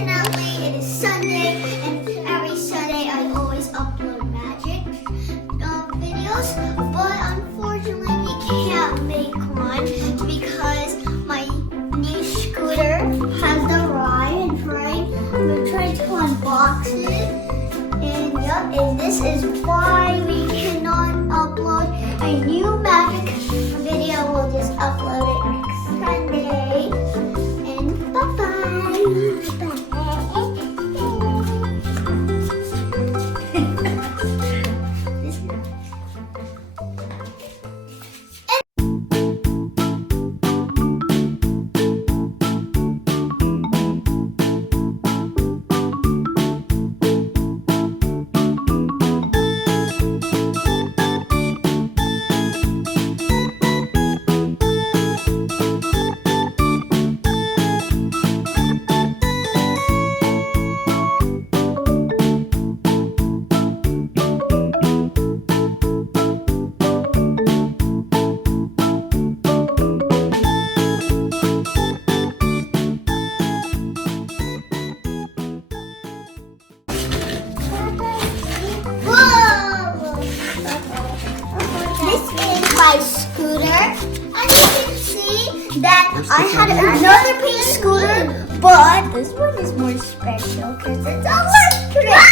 unfortunately, it is Sunday, and every Sunday I always upload magic videos. But unfortunately, we can't make one because my new scooter has the ride, right? We're trying to unbox it, and this is why we cannot upload a new magic video. We'll just upload it next Sunday. And bye-bye. My scooter, and you can see that I had another pink scooter, but this one is more special because it's electric.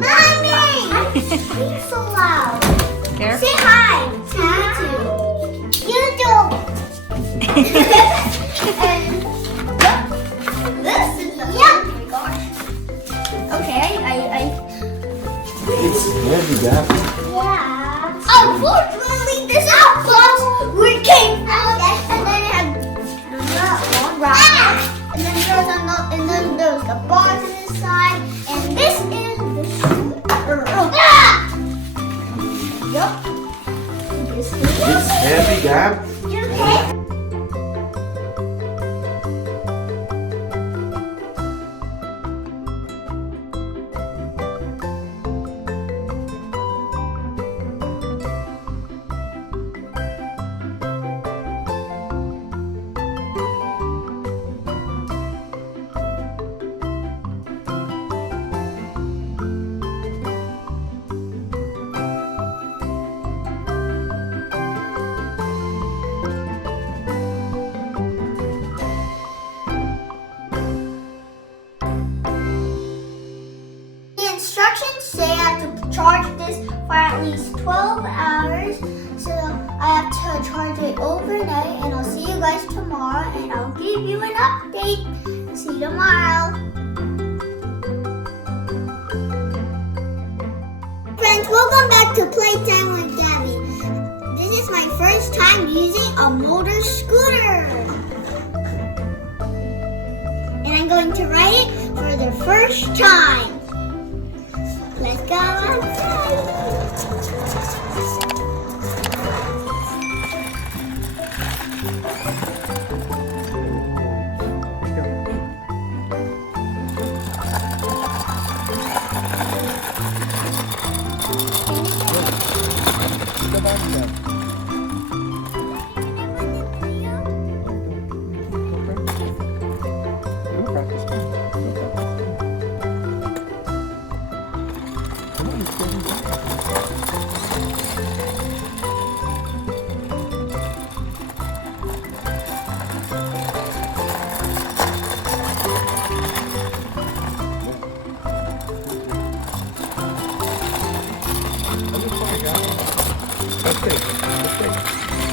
Mommy, speak so loud. Here. Say hi to YouTube. And this is the oh my gosh. Okay, It's heavy, Gabby. yeah. Unfortunately, this outbox came out, and then it had one round, and then there was the box inside, and this is the scooter. Yup. This is It's heavy, Gab. you okay? Instructions say I have to charge this for at least 12 hours. So I have to charge it overnight, and I'll see you guys tomorrow, and I'll give you an update. See you tomorrow. Friends, welcome back to Playtime with Gabby. This is my first time using a motor scooter. And I'm going to ride it for the first time. Let's go outside. Go back there. No practice. Come on, it's getting better. Let's take.